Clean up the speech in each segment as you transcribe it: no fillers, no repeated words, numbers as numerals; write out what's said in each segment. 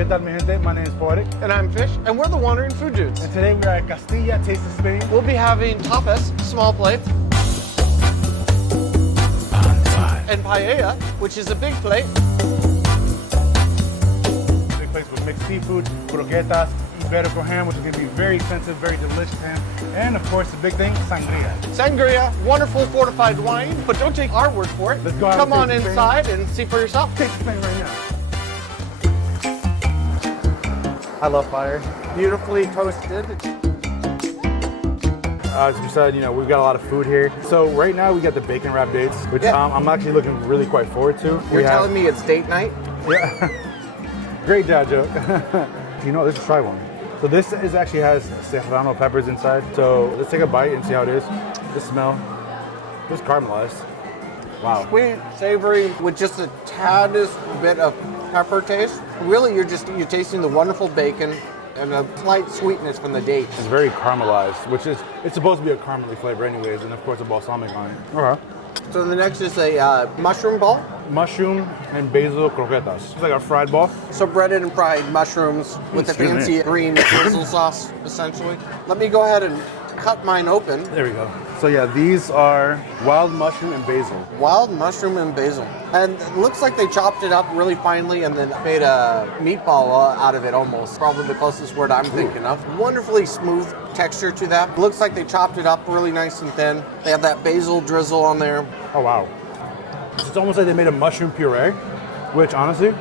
¿Qué tal, mi gente? My name is Poetic. And I'm Fish, and we're the Wandering Food Dudes. And today we are at Castilla, Taste of Spain. We'll be having tapas, small plates, and paella, which is a big plate. Big place with mixed seafood, croquetas, Iberico ham, which is going to be very expensive, very delicious ham. And of course, the big thing, sangria. Sangria, wonderful fortified wine, but don't take our word for it. Let's go out Come and on taste inside and see for yourself. Taste of Spain right now. I love fire. Beautifully toasted. As we said, you know, we've got a lot of food here. So right now we got the bacon wrap dates, which I'm actually looking really quite forward to. You're telling me it's date night? Yeah. Great dad joke. You know, let's try one. So this actually has Serrano peppers inside. So let's take a bite and see how it is. The smell, just caramelized. Wow. Sweet, savory, with just a taddest bit of pepper taste. Really, you're tasting the wonderful bacon and a slight sweetness from the dates. It's very caramelized, which is, it's supposed to be a caramely flavor anyways, and of course a balsamic on it. Okay. So the next is a mushroom ball. Mushroom and basil croquetas. It's like a fried ball. So breaded and fried mushrooms with the fancy green basil sauce, essentially. Let me go ahead and cut mine open. There we go. So yeah, these are wild mushroom and basil. Wild mushroom and basil. And it looks like they chopped it up really finely and then made a meatball out of it almost. Probably the closest word I'm thinking of. Wonderfully smooth texture to that. Looks like they chopped it up really nice and thin. They have that basil drizzle on there. Oh wow. It's almost like they made a mushroom puree, which honestly,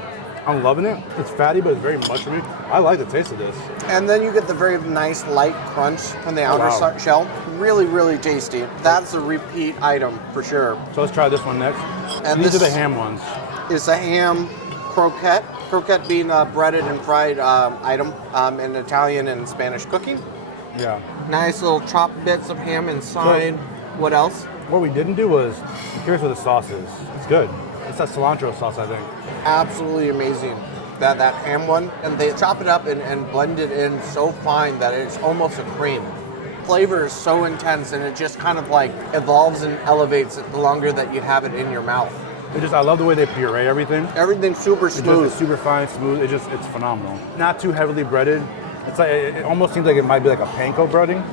I'm loving it. It's fatty, but it's very mushroomy. I like the taste of this. And then you get the very nice light crunch from the outer shell. Really, really tasty. That's a repeat item for sure. So let's try this one next. And these are the ham ones. It's a ham croquette. Croquette being a breaded and fried item in Italian and Spanish cooking. Yeah. Nice little chopped bits of ham inside. So, what else? What we didn't do was, I'm curious what the sauce is. It's good. It's that cilantro sauce, I think. Absolutely amazing. That ham one. And they chop it up and blend it in so fine that it's almost a cream. Flavor is so intense and it just kind of like evolves and elevates it the longer that you have it in your mouth. I love the way they puree everything. Everything's super smooth. It's super fine, smooth. It's phenomenal. Not too heavily breaded. It's like, it almost seems like it might be like a panko breading.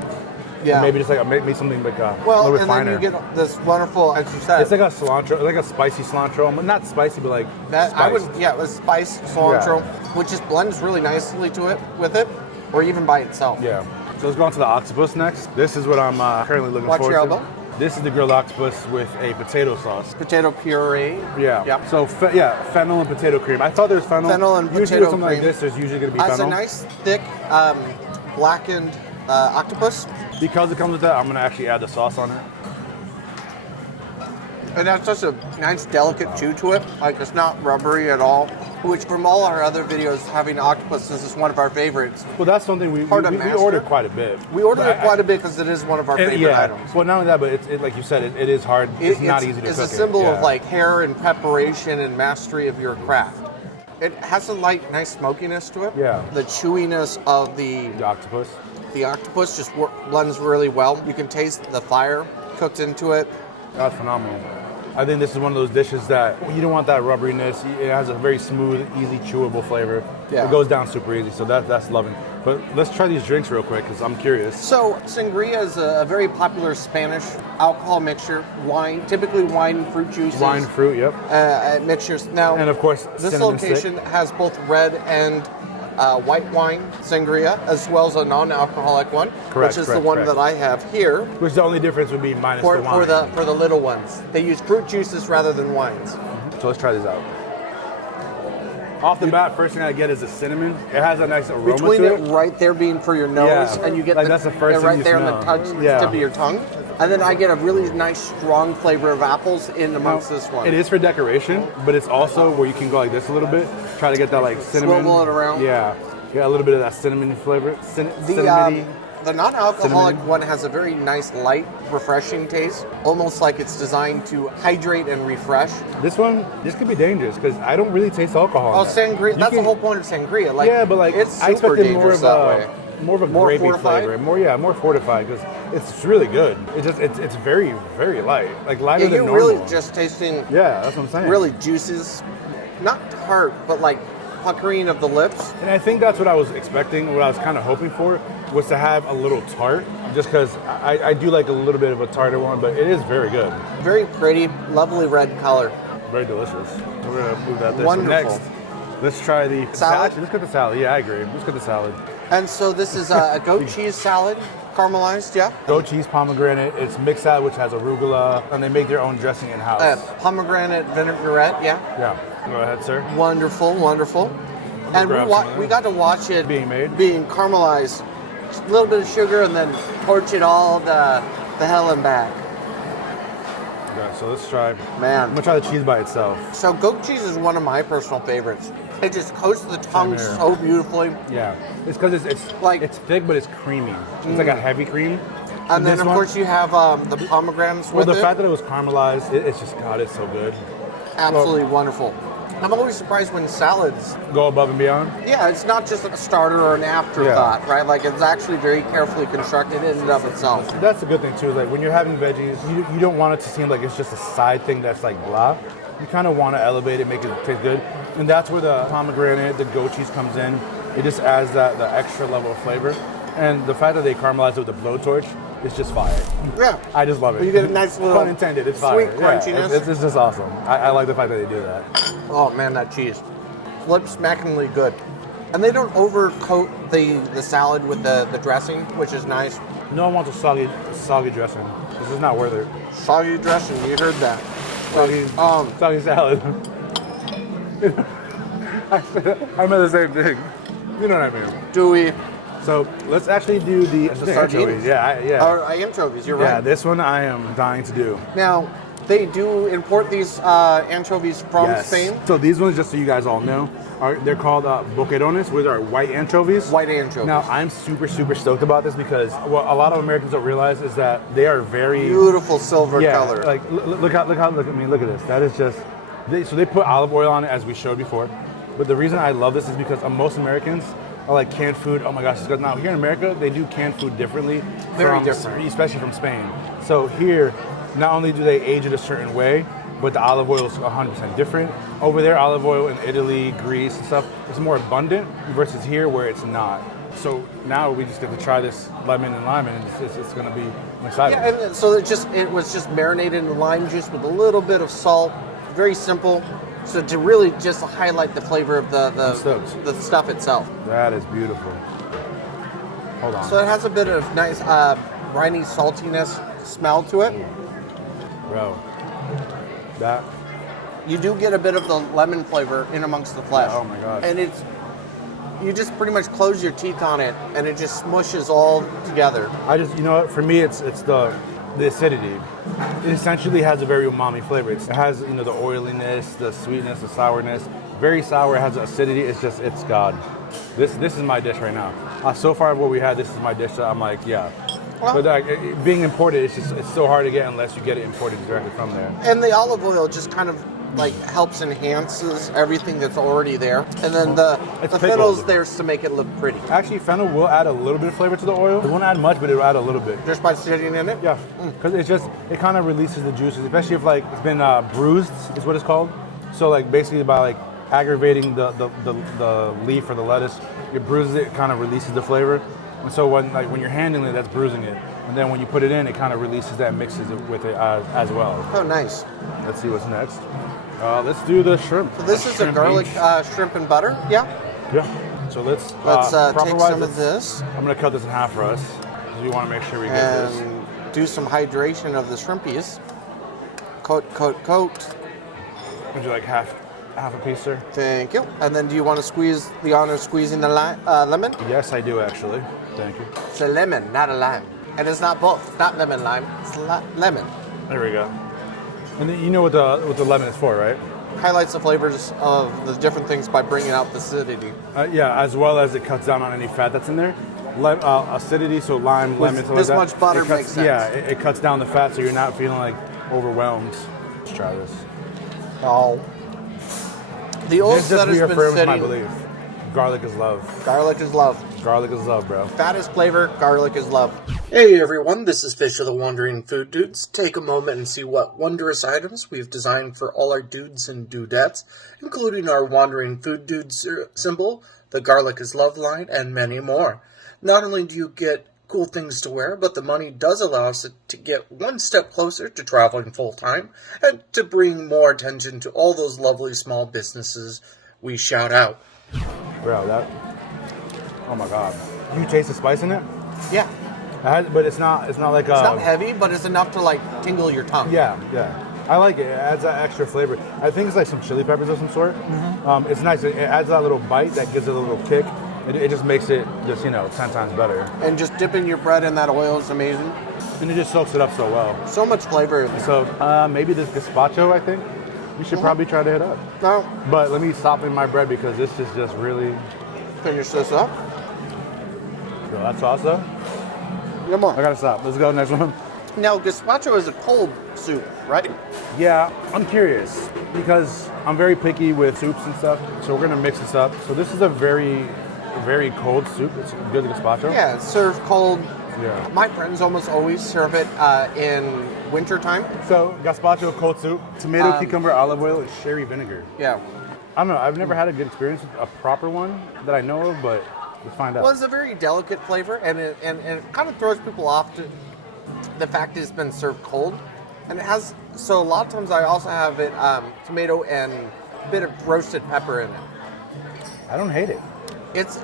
Yeah. Or maybe just like maybe something like a little bit finer. Then you get this wonderful, as you said. It's like a cilantro, like a spicy cilantro. Not spicy, but like that. spiced. It was spiced cilantro, which just blends really nicely to it with it, or even by itself. Yeah. So let's go on to the octopus next. This is what I'm currently looking Watch forward your to. elbow. This is the grilled octopus with a potato sauce. Potato puree. Yeah. Yep. So fennel and potato cream. I thought there was fennel. Fennel and usually potato with something cream. like this, there's usually going to be fennel. It's a nice thick blackened octopus. Because it comes with that, I'm going to actually add the sauce on it. And that's just a nice delicate chew to it. Like it's not rubbery at all. Which from all our other videos, having octopus is one of our favorites. Well, that's something we ordered quite a bit. We ordered it quite a bit because it is one of our favorite items. Well, not only that, but it like you said, it is hard. It's not easy to cook. It's a symbol of like care and preparation and mastery of your craft. It has a light, nice smokiness to it. Yeah. The chewiness of the octopus. The octopus just blends really well. You can taste the fire cooked into it. That's phenomenal. I think this is one of those dishes that you don't want that rubberiness. It has a very smooth, easy, chewable flavor. Yeah. It goes down super easy, so that's loving. But let's try these drinks real quick because I'm curious. So Sangria is a very popular Spanish alcohol mixture. Wine, typically wine and fruit juices. Wine, fruit, yep. Mixtures. Now, and of course, this location has both red and white wine sangria, as well as a non-alcoholic one, which is the one that I have here. Which the only difference would be minus the wine. For the little ones. They use fruit juices rather than wines. Mm-hmm. So let's try these out. Off the bat, first thing I get is the cinnamon. It has a nice aroma Between to it. it right there being for your nose, and you get that's the first thing right you there smell. in the tip of your tongue. And then I get a really nice, strong flavor of apples in amongst this one. It is for decoration, but it's also where you can go like this a little bit. Try to get that like cinnamon. Swivel it around. Yeah. Yeah, a little bit of that cinnamon flavor. Cinnamony. The non-alcoholic one has a very nice, light, refreshing taste. Almost like it's designed to hydrate and refresh. This could be dangerous because I don't really taste alcohol. Oh, sangria. That's the whole point of sangria. Like, yeah, but like it's I super expected more dangerous that way. More of a grapey flavor, more fortified because it's really good. It's very, very light, like lighter than normal. You're really just tasting. Yeah, that's what I'm saying. Really juices, not tart, but like puckering of the lips. And I think that's what I was expecting, what I was kind of hoping for, was to have a little tart, just because I do like a little bit of a tartar one, but it is very good. Very pretty, lovely red color. Very delicious. We're going to move that there. Wonderful. So next, let's try the Salad? Let's get the salad. Yeah, I agree. Let's get the salad. And so this is a goat cheese salad, caramelized, yeah? Goat cheese, pomegranate. It's mixed salad, which has arugula, and they make their own dressing in-house. Pomegranate vinaigrette, yeah? Yeah. Go ahead, sir. Wonderful, wonderful. And we got to watch it being made, being caramelized. A little bit of sugar and then torch it all the hell and back. Yeah, so let's try. Man. I'm gonna try the cheese by itself. So goat cheese is one of my personal favorites. It just coats the tongue so beautifully. Yeah, it's because it's like it's thick, but it's creamy. It's like a heavy cream. And then of course you have the pomegranates with it. Well, the fact that it was caramelized, it's just, God, it's so good. Absolutely wonderful. I'm always surprised when salads go above and beyond. Yeah, it's not just a starter or an afterthought, right? Like it's actually very carefully constructed in and of itself. That's the good thing too. Is like when you're having veggies, you don't want it to seem like it's just a side thing that's like blah. You kind of want to elevate it, make it taste good, and that's where the pomegranate, the goat cheese comes in. It just adds the extra level of flavor, and the fact that they caramelize it with the blowtorch is just fire. Yeah, I just love it. You get a nice little pun intended. It's sweet fire. crunchiness. Yeah, it's just awesome. I like the fact that they do that. Oh man, that cheese, lip-smackingly good, and they don't overcoat the salad with the dressing, which is nice. No one wants a soggy dressing. This is not worth it. Soggy dressing, you heard that. Soggy salad. I meant the same thing. You know what I mean? Do we? So let's actually do the sardines. Yeah. Or anchovies, you're right. Yeah, this one I am dying to do. Now, they do import these anchovies from Spain. So these ones, just so you guys all know, they're called Bocedones, which are white anchovies. White anchovies. Now, I'm super stoked about this because what a lot of Americans don't realize is that they are very beautiful silver color. Like look at this. That is just so they put olive oil on it, as we showed before. But the reason I love this is because most Americans are like canned food. Oh my gosh, it's good. Now here in America, they do canned food differently. Very different, especially from Spain. So here, not only do they age it a certain way, but the olive oil is 100% different. Over there, olive oil in Italy, Greece, and stuff, it's more abundant versus here where it's not. So now we just get to try this lemon and lime, and it's going to be exciting. Yeah, and so it was just marinated in lime juice with a little bit of salt. Very simple. So to really just highlight the flavor of the stuff itself. That is beautiful. Hold on. So it has a bit of nice briny saltiness smell to it. Bro, that. You do get a bit of the lemon flavor in amongst the flesh. Oh my gosh. And you just pretty much close your teeth on it and it just smushes all together. For me, it's the acidity. It essentially has a very umami flavor. It has, the oiliness, the sweetness, the sourness. Very sour, it has acidity. It's God. This is my dish right now. So far, what we had, this is my dish that I'm like, yeah. Well, but being imported, it's so hard to get unless you get it imported directly from there. And the olive oil just kind of helps enhances everything that's already there. And then the fennel's there to make it look pretty. Actually, fennel will add a little bit of flavor to the oil. It won't add much, but it'll add a little bit. Just by sitting in it? Yeah, because it kind of releases the juices, especially if it's been bruised, is what it's called. So basically by aggravating the leaf or the lettuce, it bruises it, kind of releases the flavor. And so when you're handling it, that's bruising it. And then when you put it in, it kind of releases that and mixes it with it as well. Oh, nice. Let's see what's next. Let's do the shrimp. So this is a garlic shrimp and butter, yeah? Yeah. So let's take some of this. I'm going to cut this in half for us because we want to make sure we get this. And do some hydration of the shrimpies. Coat. Would you like half a piece, sir? Thank you. And then do you want to squeeze the honor of squeezing the lemon? Yes, I do actually. Thank you. It's a lemon, not a lime. And it's not both. It's not lemon lime. It's lemon. There we go. And then you know what the lemon is for, right? Highlights the flavors of the different things by bringing out the acidity. Yeah, as well as it cuts down on any fat that's in there. Acidity, so lime, lemon, something this like that. Much butter makes sense. Yeah, it cuts down the fat so you're not feeling overwhelmed. Let's try this. Oh. The oats that has been sitting. My belief. Garlic is love. Garlic is love. Garlic is love, bro. Fattest flavor, garlic is love. Hey everyone, this is Fish of the Wandering Food Dudes. Take a moment and see what wondrous items we've designed for all our dudes and dudettes, including our Wandering Food Dudes symbol, the Garlic is Love line, and many more. Not only do you get cool things to wear, but the money does allow us to get one step closer to traveling full-time and to bring more attention to all those lovely small businesses we shout out. Bro, that... Oh my god. You taste the spice in it? Yeah. But it's not like... It's not heavy, but it's enough to, like, tingle your tongue. Yeah. I like it. It adds that extra flavor. I think it's like some chili peppers of some sort. Mm-hmm. It's nice. It adds that little bite that gives it a little kick. It just makes it just, 10 times better. And just dipping your bread in that oil is amazing. And it just soaks it up so well. So much flavor. So maybe this gazpacho, I think, we should probably try to hit up. No. But let me soften my bread because this is just really... Finish this up. Yo, that sauce though? Come on. I gotta stop. Let's go next one. Now, gazpacho is a cold soup, right? Yeah, I'm curious because I'm very picky with soups and stuff. So we're gonna mix this up. So this is a very cold soup. It's good gazpacho. Yeah, it's served cold. Yeah. My friends almost always serve it in wintertime. So gazpacho, cold soup, tomato, cucumber, olive oil, and sherry vinegar. Yeah. I don't know. I've never had a good experience with a proper one that I know of, but let's find out. Well, it's a very delicate flavor, and it kind of throws people off to the fact it's been served cold. And it has, so a lot of times I also have it tomato and a bit of roasted pepper in it. I don't hate it. It's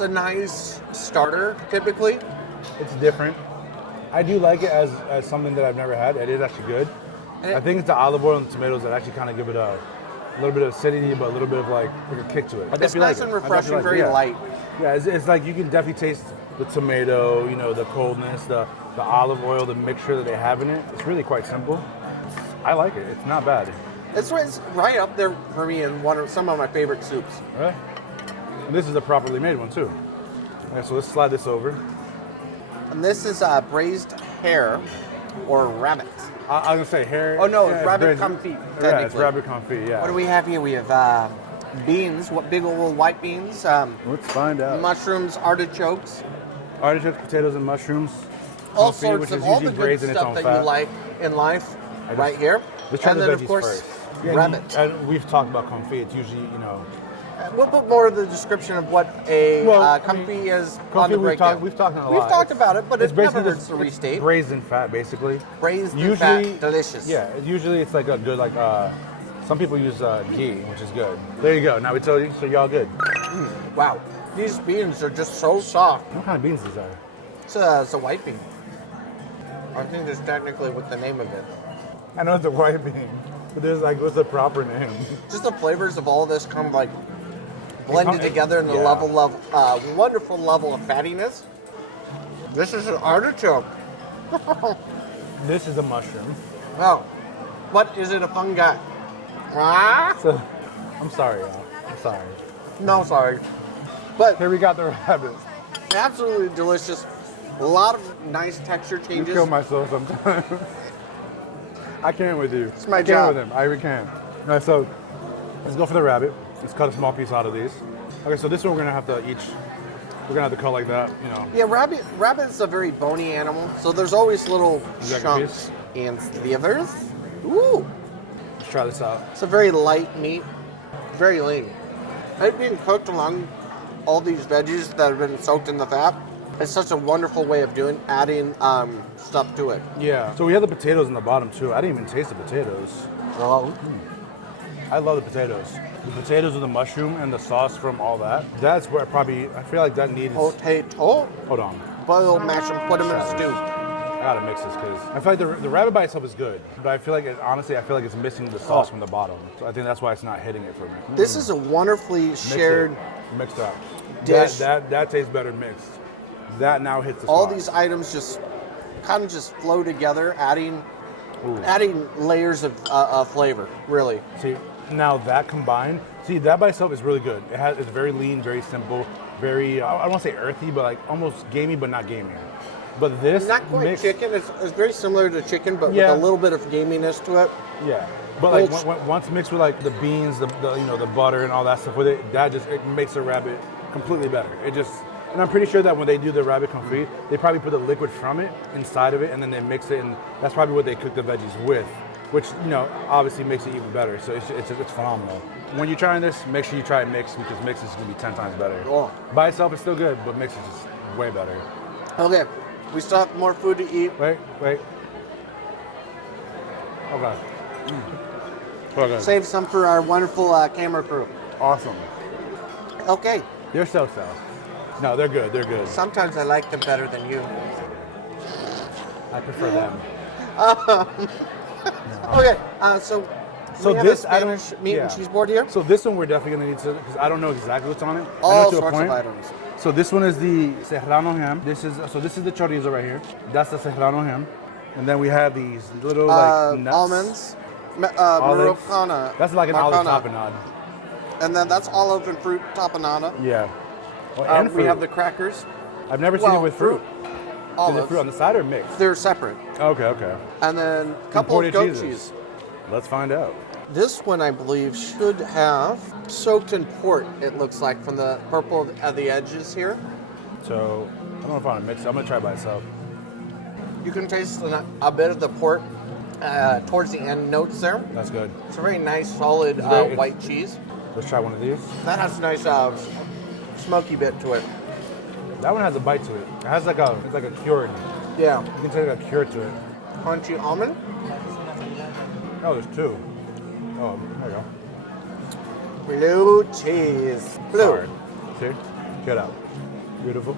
a nice starter, typically. It's different. I do like it as something that I've never had. It is actually good. I think it's the olive oil and the tomatoes that actually kind of give it a little bit of acidity, but a little bit of like a kick to it. It's nice and refreshing, very light. Yeah, it's like you can definitely taste the tomato, the coldness, the olive oil, the mixture that they have in it. It's really quite simple. I like it. It's not bad. It's right up there for me in some of my favorite soups. Really? And this is a properly made one too. Okay, so let's slide this over. And this is braised hare or rabbit. I was gonna say hare. Oh no, yeah, it's rabbit confit. Yeah, it's rabbit confit. Yeah. What do we have here? We have beans. What big old white beans? Let's find out. Mushrooms, artichokes. Artichokes, potatoes, and mushrooms. All Confit, sorts of all the good stuff that you like in life, right here. Let's try and the then veggies of course, first. Yeah, rabbit. And we've talked about confit. It's usually, We'll put more of the description of what a confit is on the breakdown. We've talked on a lot. We've talked about it, but it never hurts to it's restate. Braised in fat, basically. Braised in fat, delicious. Yeah, usually it's like a good, some people use ghee, which is good. There you go. Now we tell you, so y'all good. Wow, these beans are just so soft. What kind of beans these are? It's a white bean. I think that's technically what the name of it. I know it's a white bean, but there's what's the proper name? Just the flavors of all this come blended together in a wonderful level of fattiness. This is an artichoke. This is a mushroom. Well, what is it a fungi? So, I'm sorry, y'all. I'm sorry. No, sorry. But here we got the rabbit. Absolutely delicious. A lot of nice texture changes. You kill myself sometimes. I can't with you. It's my I job. can't with him. I really can't. All right, so let's go for the rabbit. Let's cut a small piece out of these. Okay, so this one we're gonna have to cut like that, Yeah, rabbit's a very bony animal, so there's always little chunks and slivers. Ooh. Let's try this out. It's a very light meat, very lean. It being cooked along all these veggies that have been soaked in the fat. It's such a wonderful way of adding stuff to it. Yeah. So we have the potatoes in the bottom too. I didn't even taste the potatoes. Oh. I love the potatoes. The potatoes with the mushroom and the sauce from all that. That's where I feel like that needs... Potato. Hold on. Boil, mash them, put them in a stew. I gotta mix this because I feel like the rabbit by itself is good, but I feel like it's missing the sauce from the bottom. So I think that's why it's not hitting it for me. This is a wonderfully shared mixed up dish. That tastes better mixed. That now hits the all spot. These items just kind of just flow together, adding layers of flavor. Really. See, now that combined, that by itself is really good. It's very lean, very simple, very I don't want to say earthy, but almost gamey, but not gamey. But this not quite chicken. It's very similar to chicken, but with a little bit of gaminess to it. Yeah, But like once mixed with like the beans, the the butter and all that stuff with it, it makes the rabbit completely better. And I'm pretty sure that when they do the rabbit confit, they probably put the liquid from it inside of it, and then they mix it, and that's probably what they cook the veggies with, which obviously makes it even better. So it's phenomenal. When you're trying this, make sure you try it mixed, because mixed is gonna be 10 times better. Oh. By itself, it's still good, but mixed is just way better. Okay, we still have more food to eat. Wait. Okay. Okay. Save some for our wonderful camera crew. Awesome. Okay. They're so. No, they're good. They're good. Sometimes I like them better than you. I prefer them. Okay, so we have this a Spanish meat and cheese board here. So this one we're definitely gonna need to, because I don't know exactly what's on it. All I know to a sorts point. of items. So this one is the Serrano Ham. This is the chorizo right here. That's the Serrano Ham, and then we have these little like nuts. Almonds. Olives. Maracana. That's like an olive tapenade. And then that's olive and fruit tapenade. Yeah. Well, and We fruit. have the crackers. I've never seen it with fruit. Is Olives. it fruit on the side or mixed? They're separate. Okay. And then a couple of Imported goat cheeses. cheese. Let's find out. This one, I believe, should have soaked in port, it looks like, from the purple at the edges here. So I don't know if I want to mix it. I'm gonna try it by itself. You can taste a bit of the port towards the end notes there. That's good. It's a very nice, solid very- white cheese. Let's try one of these. That has a nice smoky bit to it. That one has a bite to it. It has it's like a cured. Yeah. You can take a cure to it. Crunchy almond. Oh, there's two. Oh, there you go. Blue cheese. Blue. Sorry. See? Get out. Beautiful.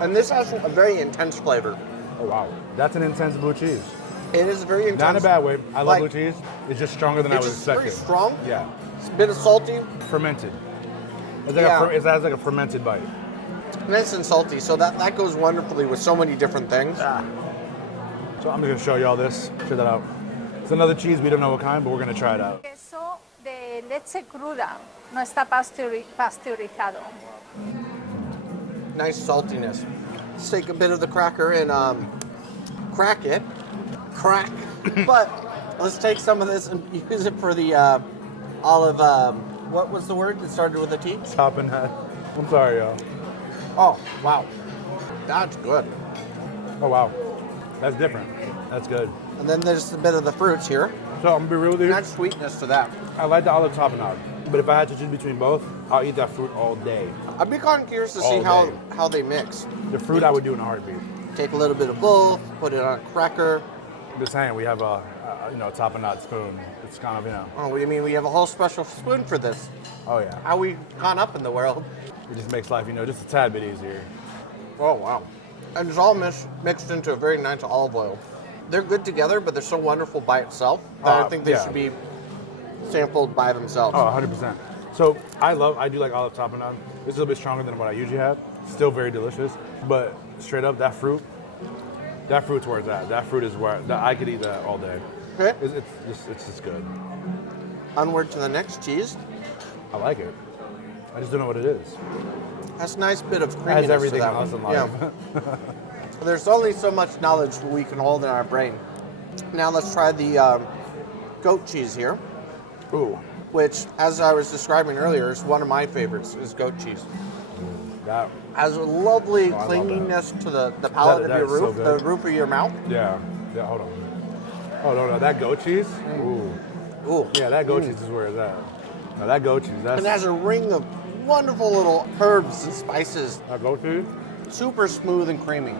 And this has a very intense flavor. Oh, wow. That's an intense blue cheese. It is very intense. Not in a bad way. I love Like, blue cheese. It's just stronger than I It's was just expecting. very strong. Yeah. It's a bit of salty. Fermented. It's like Yeah. it has like a fermented bite. Nice and salty. So that goes wonderfully with so many different things. So I'm just gonna show you all this. Check that out. It's another cheese. We don't know what kind, but we're gonna try it out. Queso de leche cruda, no está pasteurizado. Nice saltiness. Let's take a bit of the cracker and crack it. Crack. But let's take some of this and use it for the olive. What was the word that started with a T? Tapenade. I'm sorry, y'all. Oh, wow. That's good. Oh wow, that's different. That's good. And then there's a bit of the fruits here. So I'm gonna be real with you. Nice sweetness to that. I like the olive tapenade, but if I had to choose between both, I'll eat that fruit all day. I'd be kind of curious to see All day. how they mix. The fruit I would do in a heartbeat. Take a little bit of both, put it on a cracker. Just saying, we have a tapenade spoon. It's kind of Oh, what do you mean? We have a whole special spoon for this. oh yeah. How we gone up in the world? It just makes life just a tad bit easier. Oh, wow. And it's all mixed into a very nice olive oil. They're good together, but they're so wonderful by itself that I think they yeah. should be sampled by themselves. Oh, 100%. So I do like olive tapenade. It's a little bit stronger than what I usually have. Still very delicious, but straight up that fruit's where it's at. That fruit is where I could eat that all day. Okay. It's just good. Onward to the next cheese. I like it. I just don't know what it is. Has a nice bit of It creaminess has everything to that else in one. life. Yeah. There's only so much knowledge we can hold in our brain. Now let's try the goat cheese here, Ooh, which, as I was describing earlier, is one of my favorites, is goat cheese. that Has a lovely love clinginess to the palate That of your is so roof, the good. roof of your mouth. yeah. Hold on. Oh no, that goat cheese. Ooh, Ooh. yeah, that goat cheese is where it's at. No, that goat cheese. And it has a ring of wonderful little herbs and spices. that goat cheese. Super smooth and creamy.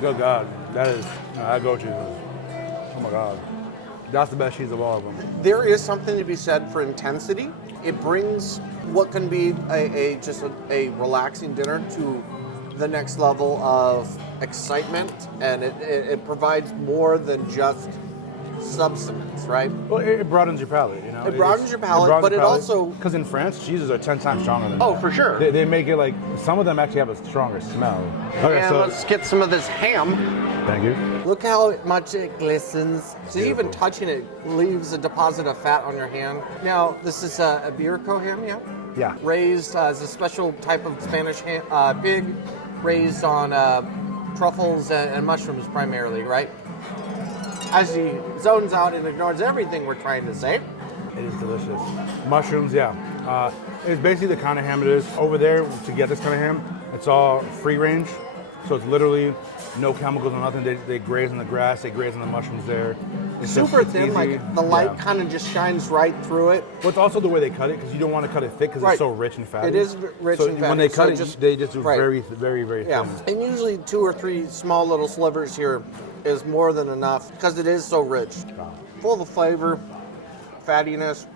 Good God, that goat cheese is. Oh my God, that's the best cheese of all of them. There is something to be said for intensity. It brings what can be just a relaxing dinner to the next level of excitement, and it provides more than just substance, right? Well, it broadens your palate, It broadens your palate, but it also- because in France cheeses are 10 times stronger than Oh, that. for sure. They make it like some of them actually have a stronger smell. Okay, And so let's get some of this ham. thank you. Look how much it glistens. So even Beautiful. touching it leaves a deposit of fat on your hand. Now, this is a Iberico ham, yeah? Yeah. Raised as a special type of Spanish pig, raised on truffles and mushrooms primarily, right? As he zones out and ignores everything we're trying to say. It is delicious. Mushrooms, yeah. It's basically the kind of ham it is. Over there, to get this kind of ham, it's all free range. So it's literally no chemicals or nothing. They graze on the grass, they graze on the mushrooms there. It's Super it's thin, easy. like the light kind of just shines right through it. But it's also the way they cut it, because you don't want to cut it thick because it's so rich and fatty. It is rich so and fatty. when they cut so it, they just do right. very, very, very thin. Yeah, and usually 2 or 3 small little slivers here is more than enough because it is so rich. Wow. Full of flavor, fattiness.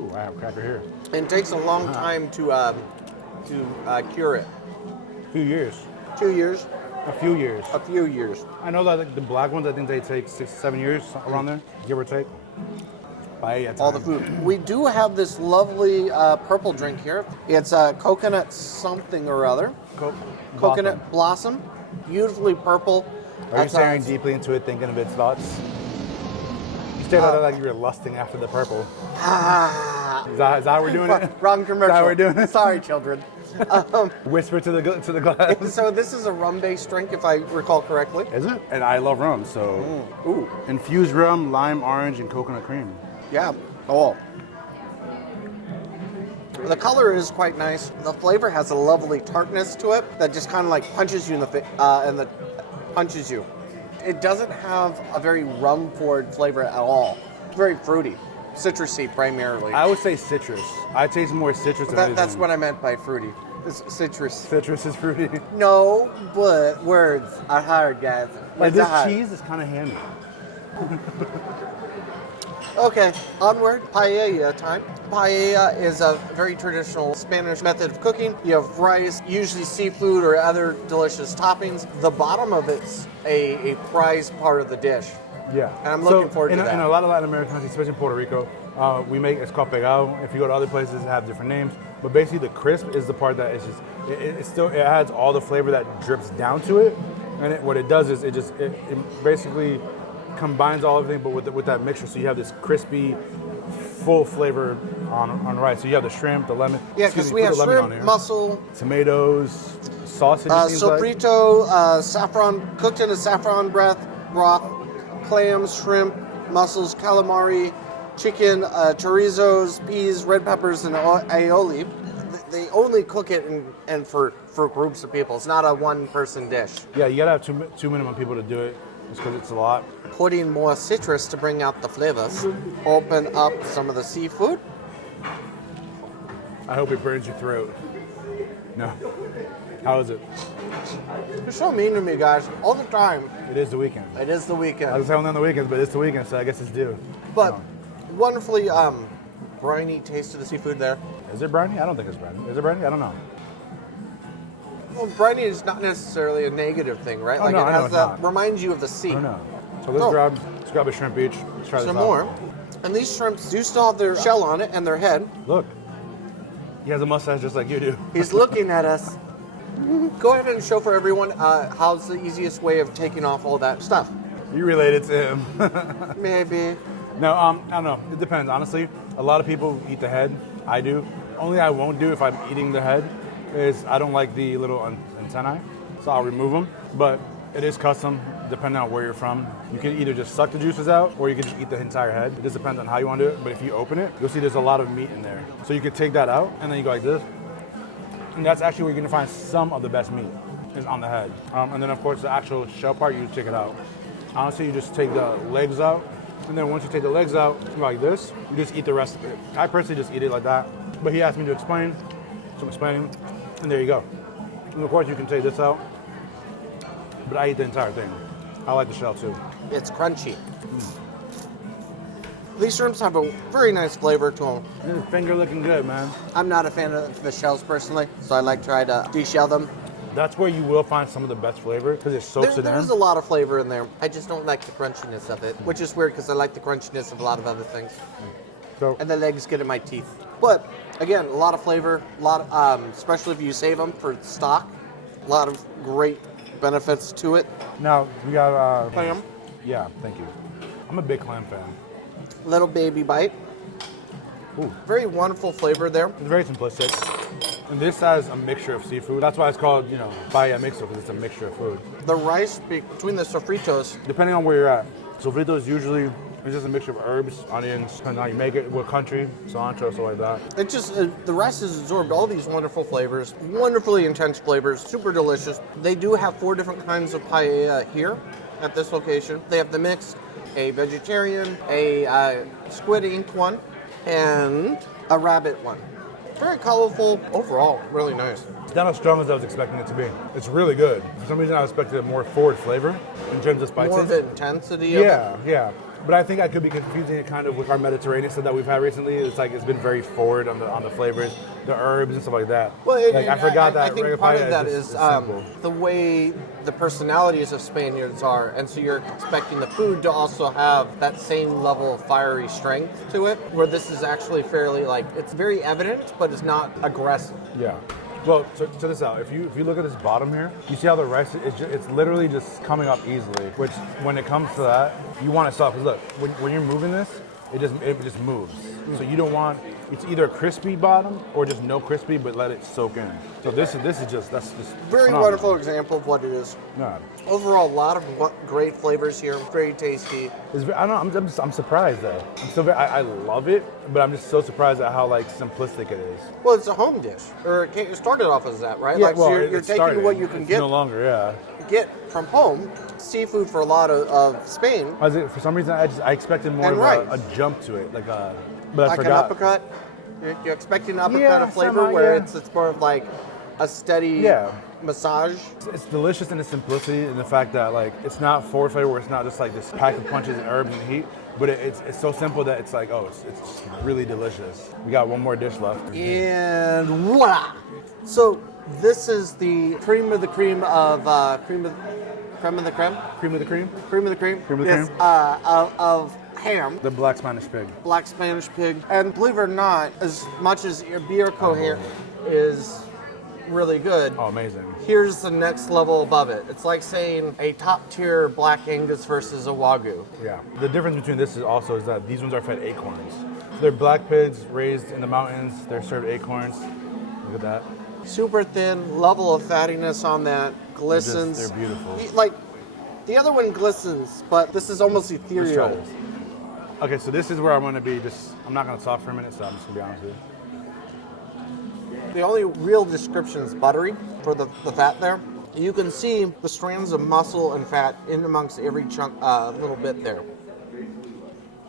Ooh, I have a cracker here. And it takes a long time to cure it. A few years. 2 years? A few years. A few years. I know that the black ones, I think they take 6 to 7 years, around there, give or take. Paella time. All the food. We do have this lovely purple drink here. It's coconut something or other. Coconut blossom. Beautifully purple. Are you staring deeply into it, thinking of its thoughts? You stared at it like you were lusting after the purple. Is that how we're doing it? Wrong commercial. Is that how we're doing it? Sorry, children. Whisper to the glass. So this is a rum-based drink, if I recall correctly. Is it? And I love rum, so. Ooh. Infused rum, lime, orange, and coconut cream. Yeah. Oh. The color is quite nice. The flavor has a lovely tartness to it that just kind of like punches you in the face, punches you. It doesn't have a very rum-forward flavor at all. It's very fruity, citrusy primarily. I would say citrus. I taste more citrus than anything. That's what I meant by fruity. It's citrus. Citrus is fruity. No, but words are hard, guys. Like It's this hard. cheese is kind of hammy. Okay, onward, paella time. Paella is a very traditional Spanish method of cooking. You have rice, usually seafood or other delicious toppings. The bottom of it's a prized part of the dish. Yeah. And I'm looking forward to that. In a lot of Latin American countries, especially in Puerto Rico, it's called pegado. If you go to other places, it have different names. But basically, the crisp is the part that is just, it adds all the flavor that drips down to it. And what it does is it basically combines all of everything, but with that mixture. So you have this crispy, full flavor on rice. So you have the shrimp, the lemon. Yeah, because we have shrimp, mussel, tomatoes, sausage. sofrito, saffron, cooked in a saffron broth, clams, shrimp, mussels, calamari, chicken, chorizos, peas, red peppers, and aioli. They only cook it and for groups of people. It's not a one-person dish. Yeah, you gotta have two minimum people to do it, just because it's a lot. Putting more citrus to bring out the flavors. Open up some of the seafood. I hope it burns your throat. No. How is it? You're so mean to me, guys, all the time. It is the weekend. It is the I weekend. was telling on the weekends, but it's the weekend, so I guess it's due. But wonderfully briny taste to the seafood there. Is it briny? I don't think it's briny. Is it briny? I don't know. Well, briny is not necessarily a negative thing, right? Oh, no, I know it's not. Reminds you of the sea. I don't know. So let's grab a shrimp each. Let's try this Some out. more. And these shrimps do still have their shell on it and their head. Look. He has a mustache just like you do. He's looking at us. Go ahead and show for everyone how's the easiest way of taking off all that stuff. You related to him. Maybe. No, I don't know. It depends, honestly. A lot of people eat the head. I do. Only I won't do if I'm eating the head is I don't like the little antennae, so I'll remove them. But it is custom, depending on where you're from. You can either just suck the juices out, or you can just eat the entire head. It just depends on how you want to do it. But if you open it, you'll see there's a lot of meat in there. So you could take that out, and then you go like this. And that's actually where you're gonna find some of the best meat, is on the head. And then of course the actual shell part, you take it out. Honestly, you just take the legs out, and then once you take the legs out, like this, you just eat the rest of it. I personally just eat it like that. But he asked me to explain, so I'm explaining, and there you go. And of course you can take this out, but I eat the entire thing. I like the shell too. It's crunchy. These shrimps have a very nice flavor to them. This finger looking good, man. I'm not a fan of the shells personally, so I like to try to deshell them. That's where you will find some of the best flavor, because it soaks it in. There's a lot of flavor in there. I just don't like the crunchiness of it, which is weird because I like the crunchiness of a lot of other things. So, And the legs get in my teeth. But again, a lot of flavor, especially if you save them for stock. A lot of great benefits to it. now we got Clam. Yeah, thank you. I'm a big clam fan. Little baby bite. Ooh. Very wonderful flavor there. It's very simplistic. And this has a mixture of seafood. That's why it's called, paella mixto, because it's a mixture of food. The rice between the sofritos. Depending on where you're at. Sofrito is usually It's just a mixture of herbs, onions, depending on how you make it, what country, cilantro, stuff like that. It just, the rest has absorbed all these wonderful flavors, wonderfully intense flavors, super delicious. They do have 4 different kinds of paella here at this location. They have the mixed, a vegetarian, a squid ink one, and a rabbit one. Very colorful, overall, really nice. It's not as strong as I was expecting it to be. It's really good. For some reason, I expected a more forward flavor in terms of spices. More of the intensity of it. Yeah. But I think I could be confusing it kind of with our Mediterranean stuff that we've had recently. It's like it's been very forward on the flavors, the herbs and stuff like that. Well, I forgot that. I think regular part paella of that just is simple. the way the personalities of Spaniards are, and so you're expecting the food to also have that same level of fiery strength to it, where this is actually fairly it's very evident, but it's not aggressive. Yeah. Well, so check this out. If you look at this bottom here, you see how the rice it's literally just coming up easily. Which, when it comes to that, you want it soft. Because look, when you're moving this, it just moves. So you don't want it's either a crispy bottom or just no crispy, but let it soak in. So that's just Very phenomenal. wonderful example of what it is. Yeah. Overall, a lot of great flavors here, very tasty. I don't know. I'm surprised though. I love it, but I'm just so surprised at how simplistic it is. Well, it's a home dish, or it started off as that, right? Yeah, So you're taking what you can it's get no longer, yeah. from home. Seafood for a lot of Spain. For some reason, I expected more And of rice. a jump to it, but I Like forgot. an uppercut. You're expecting an uppercut of flavor somehow, where yeah. it's more of like a steady massage. It's delicious in its simplicity and the fact that it's not forward flavor where it's not just this pack of punches and herbs and heat, but it's so simple that it's it's really delicious. We got one more dish left. And voila! So this is the cream of the cream of creme of the creme? Cream of the cream? Cream of the cream? Cream of the Yes, cream? of ham. The black Spanish pig. Black Spanish pig. And believe it or not, as much as Iberico here is really good, Oh, amazing. here's the next level above it. It's like saying a top tier Black Angus versus a Wagyu. Yeah. The difference between this is that these ones are fed acorns. So they're black pigs raised in the mountains. They're served acorns. Look at that. Super thin, level of fattiness on that, glistens. They're beautiful. The other one glistens, but this is almost Let's try ethereal. this. Okay, so this is where I'm going to be I'm not going to talk for a minute, so I'm just going to be honest with you. The only real description is buttery for the fat there. You can see the strands of muscle and fat in amongst every chunk, little bit there.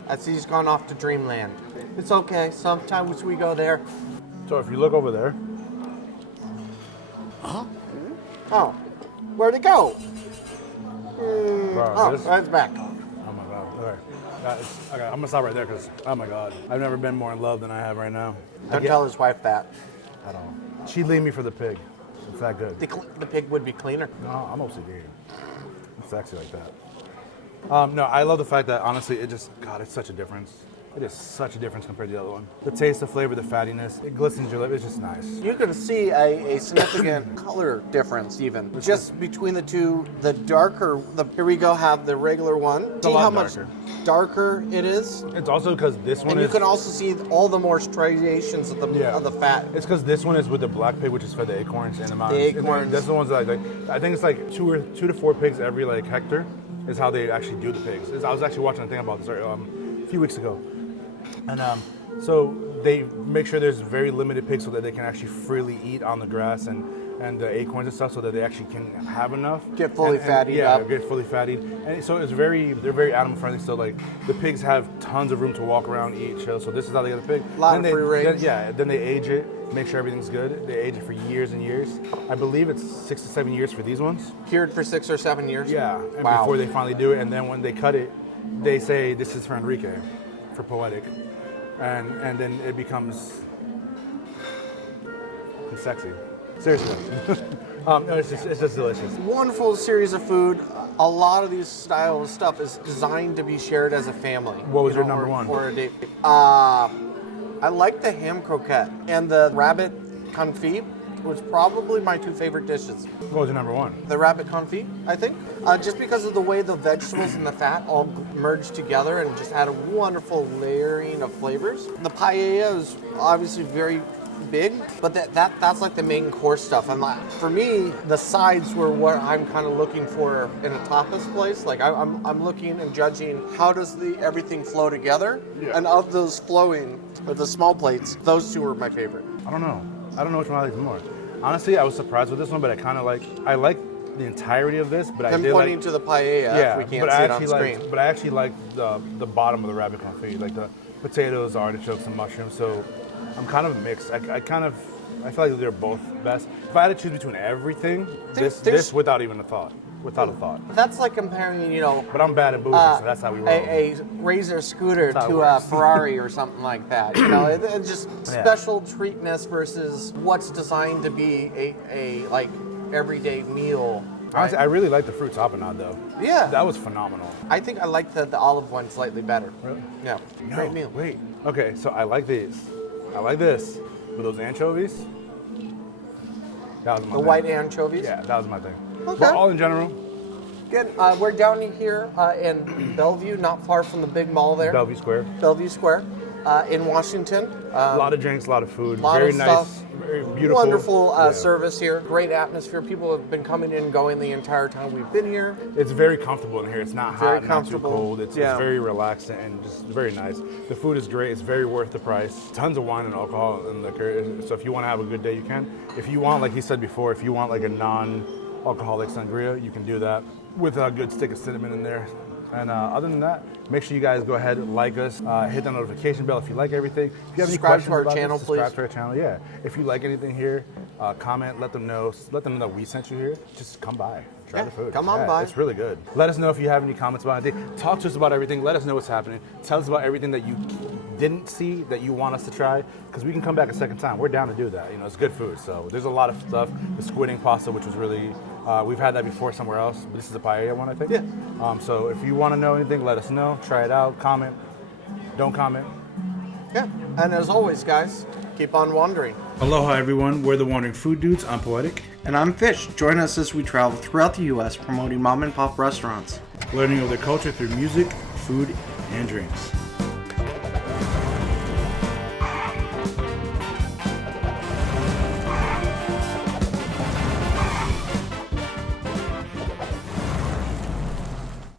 As he's gone off to dreamland. It's okay, sometimes we go there. So if you look over there, Oh, where'd it go? bro, Oh, this, it's back. oh my God. Okay. Okay, I'm going to stop right there because, oh my God, I've never been more in love than I have right now. Don't tell his wife that. I don't. She'd leave me for the pig. It's that good. The pig would be cleaner. No, I'm OCD. I'm sexy like that. No, I love the fact that honestly, it's such a difference. It is such a difference compared to the other one. The taste, the flavor, the fattiness, it glistens your lip. It's just nice. You can see a significant color difference even. Just between the two, the darker, here we go, have the regular one. See lot how much darker. darker it is? It's also because this one And is. you can also see all the more striations of the fat. It's because this one is with the black pig, which is fed the acorns and the mountains. The And acorns. that's the ones that I think it's 2 to 4 pigs every hectare is how they actually do the pigs. I was actually watching a thing about this a few weeks ago. And so they make sure there's very limited pigs so that they can actually freely eat on the grass and the acorns and stuff so that they actually can have enough. Get fully fattied yeah, up. get fully fattied. And so they're very animal friendly. So the pigs have tons of room to walk around, eat, chill. So this is how they get the pig. A lot Then of free range. Then they age it, make sure everything's good. They age it for years and years. I believe it's 6 to 7 years for these ones. Cured for 6 or 7 years? Yeah, and Wow. before they finally do it, and then when they cut it, they say this is for Enrique, for poetic, and then it becomes sexy. Seriously, no, it's just delicious. Wonderful series of food. A lot of these style of stuff is designed to be shared as a family. What was your number one? Or a date. I like the ham croquette and the rabbit confit was probably my 2 favorite dishes. What was your number one? The rabbit confit, I think, just because of the way the vegetables and the fat all merged together and just had a wonderful layering of flavors. The paella is obviously very big, but that's like the main course stuff. And like, for me, the sides were what I'm kind of looking for in a tapas place. Like I'm looking and judging how does everything flow together. Yeah. And of those flowing with the small plates, those two were my favorite. I don't know which one I like more. Honestly, I was surprised with this one, but I like the entirety of this, but I'm I did pointing like to the paella if we can't see it on screen. But I actually like the bottom of the rabbit confit, like the potatoes, artichokes, and mushrooms. So I'm kind of mixed. I feel like they're both best. If I had to choose between everything, this without even a thought. Without a thought. That's like comparing, But I'm bad at bougie, so that's how we roll. A Razor scooter to a Ferrari or something like that. It's just special treatness versus what's designed to be a like everyday meal. Right? Honestly, I really like the fruit tapenade though. Yeah. That was phenomenal. I think I like the olive one slightly better. Really? Yeah. No, Great meal. Wait. Okay, so I like these. I like this. With those anchovies. That was my thing. White anchovies? Yeah, that was my thing. Okay. But all in general. Good. We're down here in Bellevue, not far from the big mall there. Bellevue Square. Bellevue Square in Washington. A lot of drinks, a lot of food. Lot Very of nice. stuff. Very beautiful. Wonderful service here. Great atmosphere. People have been coming in and going the entire time we've been here. It's very comfortable in here. It's not Very hot, not too comfortable. cold. It's very relaxed and just very nice. The food is great. It's very worth the price. Tons of wine and alcohol and liquor. So if you want to have a good day, you can. If you want, like he said before, if you want like a non-alcoholic sangria, you can do that with a good stick of cinnamon in there. And other than that, make sure you guys go ahead and like us, hit the notification bell if you like everything. If you have any questions Subscribe to our about channel, this, please. subscribe to our channel. Yeah. If you like anything here, comment. Let them know that we sent you here. Just come by, try the food. Come on by. It's really good. Let us know if you have any comments about anything. Talk to us about everything. Let us know what's happening. Tell us about everything that you didn't see that you want us to try, because we can come back a second time. We're down to do that. It's good food. So there's a lot of stuff. The squid ink pasta, which was really. We've had that before somewhere else, but this is a paella one, I think. Yeah. So if you want to know anything, let us know. Try it out. Comment. Don't comment. Yeah. And as always, guys, keep on wandering. Aloha, everyone. We're the Wandering Food Dudes. I'm Poetic. And I'm Fish. Join us as we travel throughout the U.S. promoting mom and pop restaurants. Learning of their culture through music, food, and drinks.